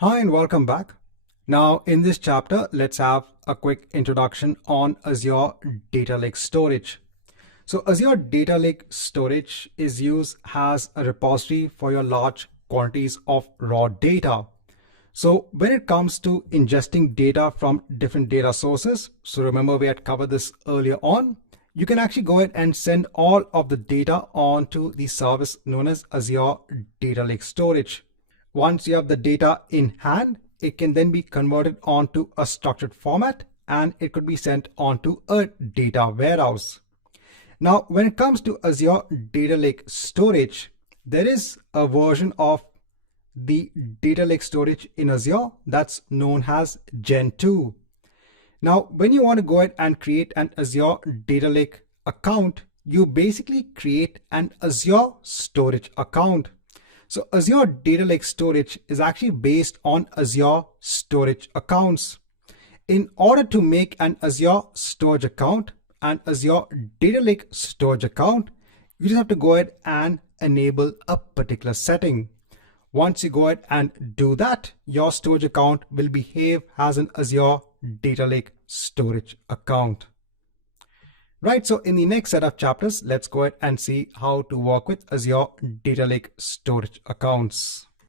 Hi and welcome back. Now in this chapter, let's have a quick introduction on Azure Data Lake Storage. So Azure Data Lake Storage is used as a repository for your large quantities of raw data. So when it comes to ingesting data from different data sources, so remember we had covered this earlier on, you can actually go ahead and send all of the data onto the service known as Azure Data Lake Storage. Once you have the data in hand, it can then be converted onto a structured format and it could be sent onto a data warehouse. Now, when it comes to Azure Data Lake Storage, there is a version of the data lake storage in Azure that's known as Gen 2. Now, when you want to go ahead and create an Azure Data Lake account, you basically create an Azure storage account. So Azure Data Lake Storage is actually based on Azure storage accounts. In order to make an Azure storage account and Azure Data Lake storage account, you just have to go ahead and enable a particular setting. Once you go ahead and do that, your storage account will behave as an Azure Data Lake storage account. Right, so in the next set of chapters, let's go ahead and see how to work with Azure Data Lake storage accounts.